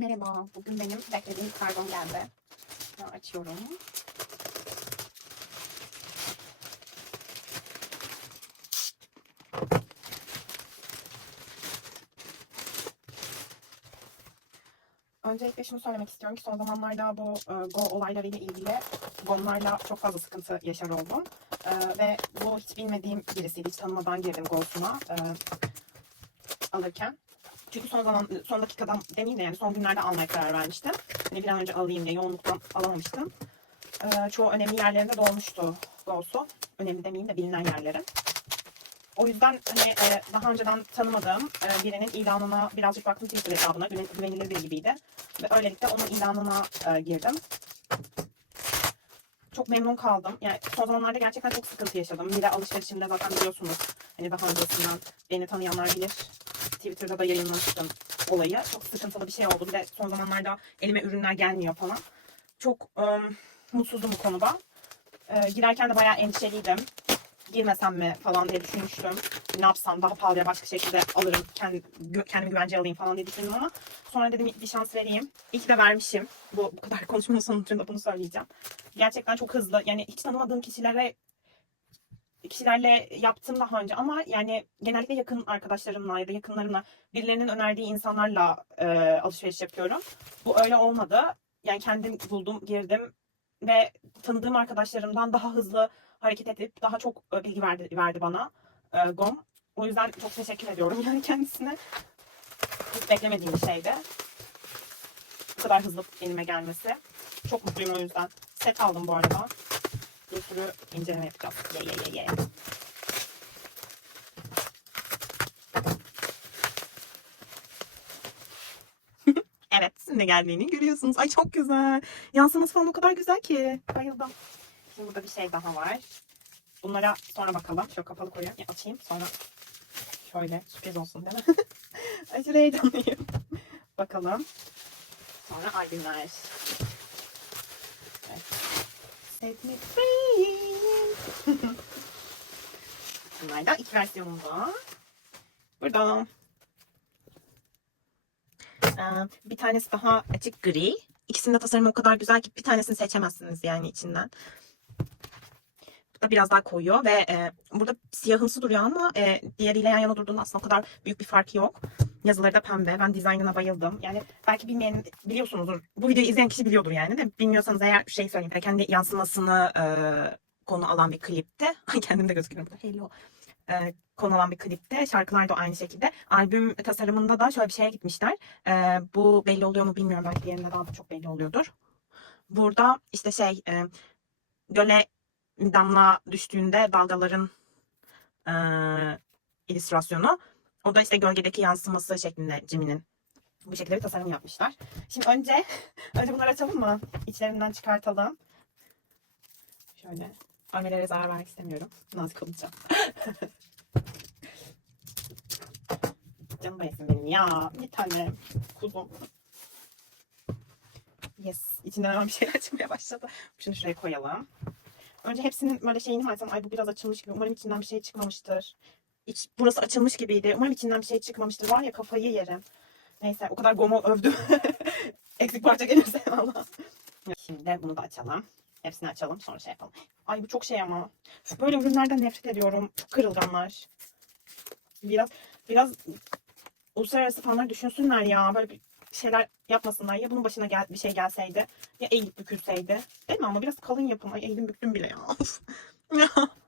Merhaba, bugün benim beklediğim kargom geldi. Ha, Açıyorum. Öncelikle şunu söylemek istiyorum ki son zamanlarda bu e, Go olaylarıyla ilgili Go'larla çok fazla sıkıntı yaşar oldum. E, ve bu hiç bilmediğim birisiydi. Hiç tanımadan girdim Go'suna e, alırken. Çünkü son zaman son dakikadan demeyeyim de yani son günlerde almaya karar vermiştim. Hani bir an önce alayım diye yoğunluktan alamamıştım. Ee, çoğu önemli yerlerinde dolmuştu Go'su. Önemli demeyeyim de bilinen yerlerin. O yüzden hani e, daha önceden tanımadığım e, birinin ilanına birazcık baktım Twitter hesabına. Güven, güvenilir biri gibiydi. Ve öylelikle onun ilanına e, girdim. Çok memnun kaldım. Yani son zamanlarda gerçekten çok sıkıntı yaşadım. Bir de alışverişimde zaten biliyorsunuz. Hani daha öncesinden beni tanıyanlar bilir. Twitter'da da yayınlamıştım olayı. Çok sıkıntılı bir şey oldu. Bir de son zamanlarda elime ürünler gelmiyor falan. Çok ım, mutsuzdum bu konuda. Ee, girerken de bayağı endişeliydim. Girmesem mi falan diye düşünmüştüm. Ne yapsam daha pahalıya başka şekilde alırım. Kendi, gö- kendimi güvence alayım falan diye düşündüm ama sonra dedim bir şans vereyim. İyi de vermişim. Bu, bu kadar konuşmanın sonucunda bunu söyleyeceğim. Gerçekten çok hızlı. Yani hiç tanımadığım kişilere kişilerle yaptım daha önce ama yani genellikle yakın arkadaşlarımla ya da yakınlarımla birilerinin önerdiği insanlarla e, alışveriş yapıyorum. Bu öyle olmadı. Yani kendim buldum, girdim ve tanıdığım arkadaşlarımdan daha hızlı hareket edip daha çok e, bilgi verdi, verdi bana e, GOM. O yüzden çok teşekkür ediyorum yani kendisine. Hiç beklemediğim bir şeydi. Bu kadar hızlı elime gelmesi. Çok mutluyum o yüzden. Set aldım bu arada. Bir sürü inceleme yapacağız. Ye ye ye ye. evet, ne geldiğini görüyorsunuz. Ay çok güzel. Yansıması falan o kadar güzel ki. Bayıldım. Şimdi burada bir şey daha var. Bunlara sonra bakalım. Şöyle kapalı koyayım. Ya, açayım sonra şöyle sürpriz olsun değil mi? Aşırı heyecanlıyım. bakalım. Sonra albümler. Set me free. Bunlar da iki versiyonunda. Burada. Ee, Bir tanesi daha açık gri. İkisinin de tasarımı o kadar güzel ki bir tanesini seçemezsiniz yani içinden. Bu da biraz daha koyu ve e, burada siyahımsı duruyor ama e, diğeriyle yan yana durduğunda aslında o kadar büyük bir fark yok. Yazıları da pembe. Ben dizaynına bayıldım. Yani belki bilmeyen biliyorsunuzdur. Bu videoyu izleyen kişi biliyordur yani de bilmiyorsanız eğer şey söyleyeyim. Kendi yansımasını e, konu alan bir klipte. Ay kendim de gözüküyorum. Hello. E, konu alan bir klipte. Şarkılar da aynı şekilde. Albüm tasarımında da şöyle bir şeye gitmişler. E, bu belli oluyor mu bilmiyorum. Belki diğerinde daha da çok belli oluyordur. Burada işte şey e, göle damla düştüğünde dalgaların e, illüstrasyonu. O da işte gölgedeki yansıması şeklinde Jimmy'nin. Bu şekilde bir tasarım yapmışlar. Şimdi önce önce bunları açalım mı? İçlerinden çıkartalım. Şöyle. Almelere zarar vermek istemiyorum. Nazik olacağım. Canım bayasın benim ya. Bir tane kuzum. Yes. İçinden hemen bir şeyler çıkmaya başladı. Şunu şuraya koyalım. Önce hepsinin böyle şeyini mi? Ay bu biraz açılmış gibi. Umarım içinden bir şey çıkmamıştır. İç, burası açılmış gibiydi. Umarım içinden bir şey çıkmamıştır. Var ya kafayı yerim. Neyse o kadar gomo övdüm. Eksik parça gelirse valla. Şimdi bunu da açalım. Hepsini açalım sonra şey yapalım. Ay bu çok şey ama. Böyle ürünlerden nefret ediyorum. Kırılganlar. Biraz biraz uluslararası fanlar düşünsünler ya. Böyle bir şeyler yapmasınlar. Ya bunun başına gel bir şey gelseydi. Ya eğilip bükülseydi. Değil mi ama biraz kalın yapın. Ay eğildim büktüm bile ya.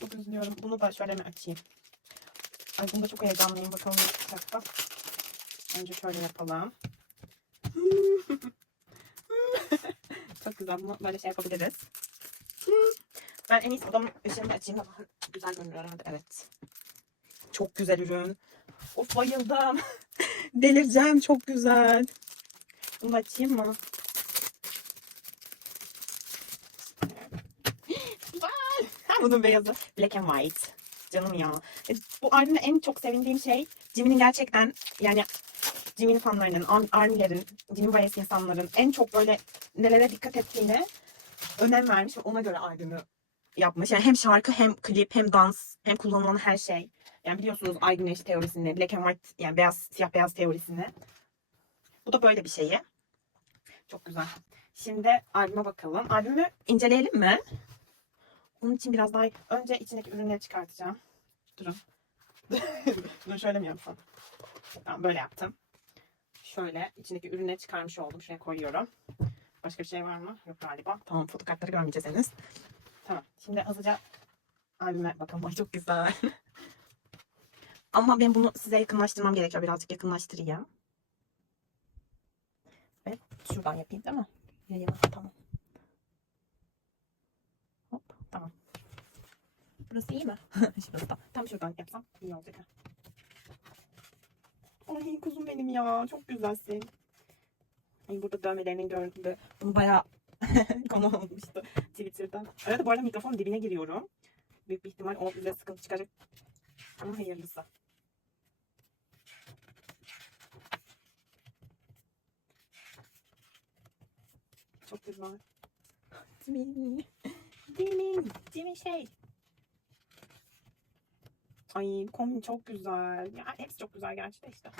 Çok üzülüyorum. Bunu da şöyle mi açayım? Ay bunda çok heyecanlıyım. Bakalım bir dakika. Önce şöyle yapalım. çok güzel. Bunu böyle şey yapabiliriz. Ben en iyisi odamın ışığını açayım. Daha güzel görünüyor herhalde. Evet. Çok güzel ürün. Of bayıldım. Delireceğim. Çok güzel. Bunu açayım mı? Bunun beyazı. Black and White. Canım ya. E, Bu albümde en çok sevindiğim şey Jimmy'nin gerçekten yani Jimmy'nin fanlarının, Ar- Army'lerin, Jimmy Bias insanların en çok böyle nelere dikkat ettiğine önem vermiş ve ona göre albümü yapmış. Yani hem şarkı hem klip hem dans hem kullanılan her şey. Yani biliyorsunuz ay güneş teorisini, black and white yani beyaz siyah beyaz teorisini. Bu da böyle bir şeyi. Çok güzel. Şimdi albüme bakalım. Albümü inceleyelim mi? Bunun için biraz daha önce içindeki ürünleri çıkartacağım. Durun. Bunu şöyle mi yapsam? Tamam böyle yaptım. Şöyle içindeki ürünleri çıkarmış oldum. Şuraya koyuyorum. Başka bir şey var mı? Yok galiba. Tamam fotokartları görmeyeceğiz henüz. Tamam. Şimdi hızlıca albüme bakalım. Ay çok güzel. Ama ben bunu size yakınlaştırmam gerekiyor. Birazcık yakınlaştırayım. Ve şuradan yapayım değil mi? Yayını. Tamam. Hop. Tamam. Burası iyi mi? Şurası da. Tam şuradan yapsam iyi olacak. Ay kuzum benim ya. Çok güzelsin. Ay burada dövmelerinin görüntüsü. Bunu bayağı konu olmuştu Twitter'dan. Arada bu arada mikrofon dibine giriyorum. Büyük bir ihtimal o bize sıkıntı çıkacak. Ama hayırlısı. Çok güzel. Jimin. Jimin. Jimin şey. Ay kombin çok güzel. Ya hepsi çok güzel gerçi de işte.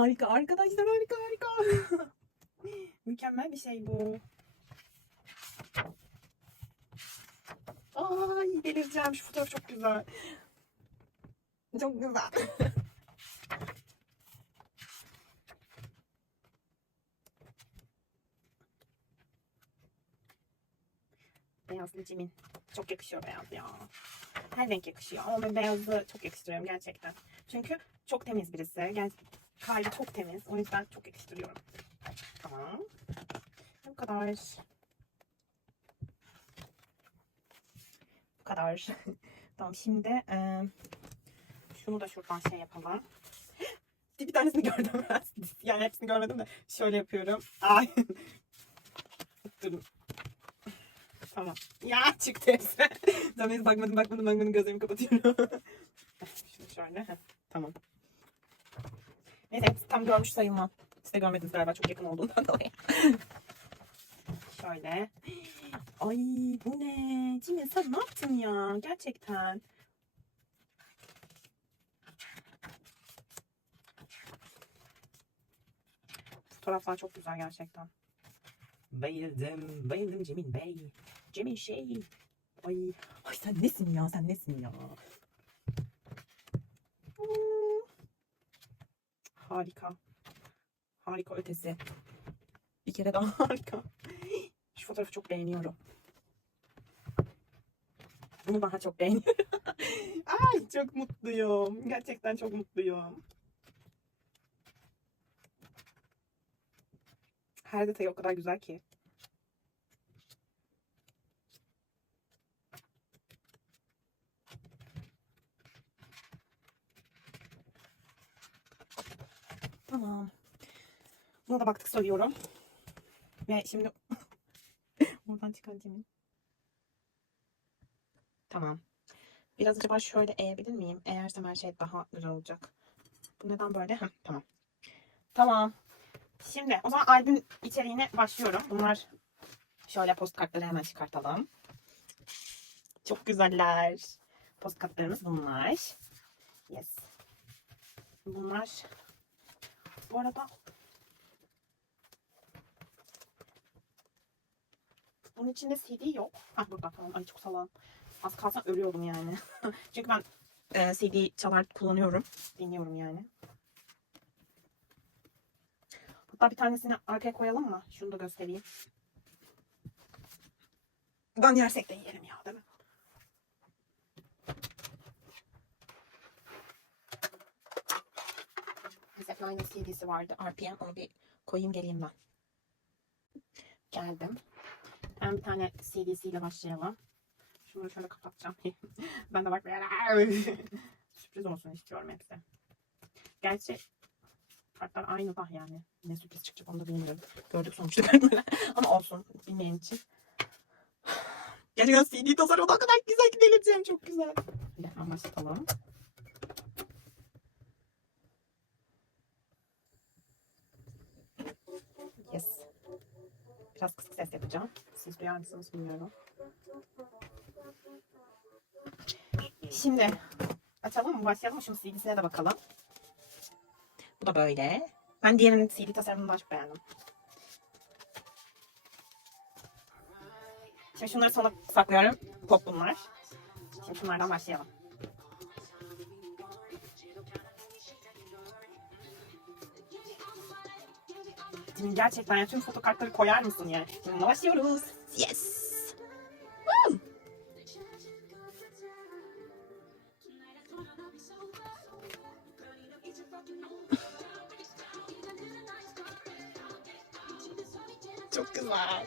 Harika arkadaşlar harika harika. Mükemmel bir şey bu. Ay delireceğim şu fotoğraf çok güzel. Çok güzel. Beyazlı cimin. Çok yakışıyor beyaz ya. Her renk yakışıyor ama ben beyazı çok yakıştırıyorum gerçekten. Çünkü çok temiz birisi. Gel kalbi çok temiz. O yüzden çok yakıştırıyorum. Tamam. Bu kadar. Bu kadar. tamam şimdi e, şunu da şuradan şey yapalım. Bir tanesini gördüm. Yani hepsini görmedim de şöyle yapıyorum. Ay. Durun. Tamam. Ya çıktı hepsi. tamam bakmadım bakmadım bakmadım gözlerimi kapatıyorum. Şimdi şöyle. Tamam. Neyse tam görmüş sayılmam. Siz de görmediniz galiba çok yakın olduğundan dolayı. şöyle. Ay bu ne? Cimri sen ne yaptın ya? Gerçekten. Fotoğraflar çok güzel gerçekten. Bayıldım. Bayıldım Cemil Bey. Cemil şey. Ay, ay sen nesin ya? Sen nesin ya? Harika. Harika ötesi. Bir kere daha harika. Şu fotoğrafı çok beğeniyorum. Bunu daha çok beğeniyorum. Ay çok mutluyum. Gerçekten çok mutluyum. Her detayı o kadar güzel ki. Tamam. Buna da baktık söylüyorum. Ve şimdi oradan çıkartayım. Tamam. Biraz acaba şöyle eğebilir miyim? Eğersem her şey daha güzel olacak. Bu neden böyle? Heh, tamam. Tamam. Şimdi o zaman albüm içeriğine başlıyorum. Bunlar şöyle postkartları hemen çıkartalım. Çok güzeller. Postkartlarımız bunlar. Yes. Bunlar bu arada bunun içinde CD yok. Ah burada tamam. Ay çok salam. Az kalsam ölüyordum yani. Çünkü ben e, CD çalar kullanıyorum. Dinliyorum yani. Hatta bir tanesini arkaya koyalım mı? Şunu da göstereyim. Ben yersek de yiyelim ya değil mi? Zeppeline'in CD'si vardı. RPM. Onu bir koyayım geleyim ben. Geldim. Ben bir tane CD'siyle başlayalım. Şunu şöyle kapatacağım. ben de bak sürpriz olsun istiyorum hepsi. Gerçi kartlar aynı da yani. Ne sürpriz çıkacak onu da bilmiyorum. Gördük sonuçta kartları. Ama olsun bilmeyen için. Gerçekten CD tasarımı o kadar güzel ki delireceğim. Çok güzel. Bir hemen Biraz kısık ses yapacağım. Siz duyar mısınız bilmiyorum. Şimdi açalım mı? Başlayalım mı? Şunun CD'sine de bakalım. Bu da böyle. Ben diğerinin CD tasarımını daha çok beğendim. Şimdi şunları sona saklıyorum. Pop bunlar. Şimdi şunlardan başlayalım. Şimdi gerçekten ya tüm fotokartları koyar mısın ya? Şimdi başlıyoruz. Yes. Woo! Çok güzel.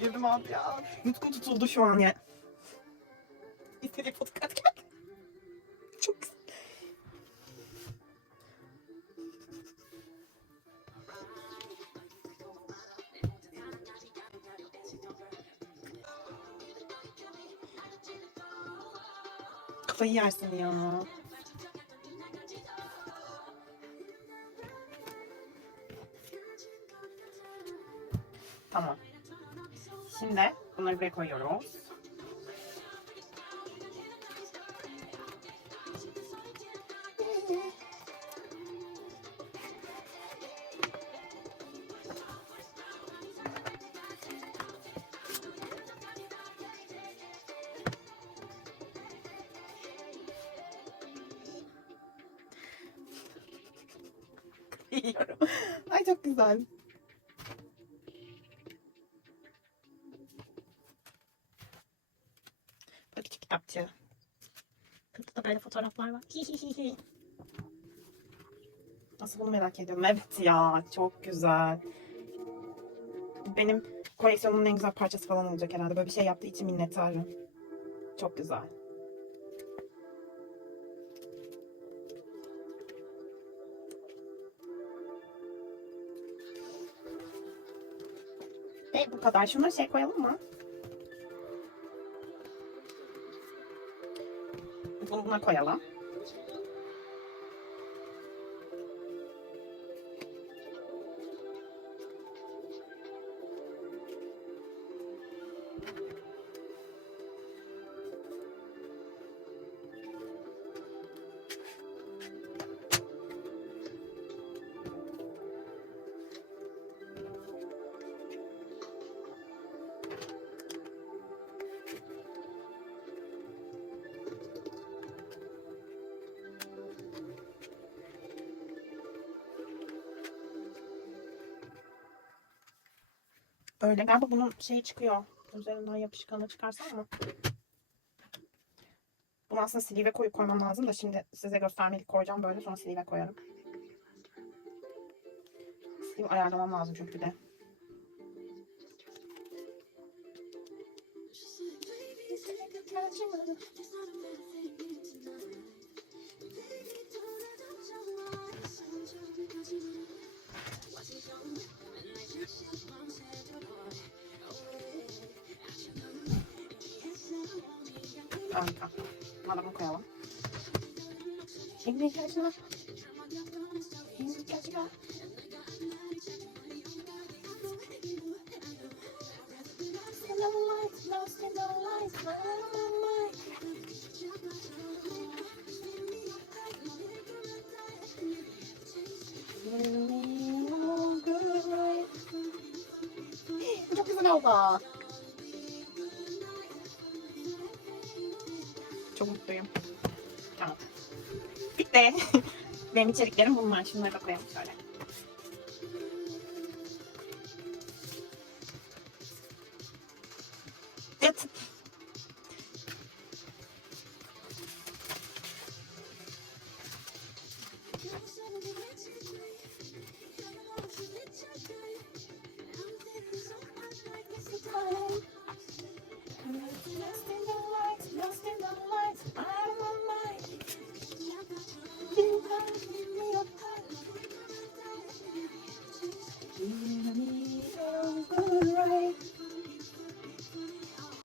Delirdim abi ya. Nutkum tutuldu şu an ya. İstediğim podcast geldi. Çok. Kafayı yersin ya. Şimdi bunları buraya koyuyoruz. Ay çok güzel. Fotoğraflar var. Nasıl bunu merak ediyorum. Evet ya çok güzel. Benim koleksiyonumun en güzel parçası falan olacak herhalde. Böyle bir şey yaptığı için minnettarım. Çok güzel. Ve bu kadar. Şunları şey koyalım mı? Bunu buna koyalım. Böyle galiba bunun şeyi çıkıyor. Üzerinden yapışkanı çıkarsam mı? Bunu aslında sleeve'e koyup koymam lazım da şimdi size göstermelik koyacağım böyle sonra sleeve'e koyarım. Sleeve ayarlamam lazım çünkü de. Harika. Buna da bunu koyalım. Şimdi ihtiyacım var. Şimdi ihtiyacım var. Çok güzel oldu. Çok mutluyum. Tamam. Bitti. Benim içeriklerim bunlar. Şunları da koyalım şöyle.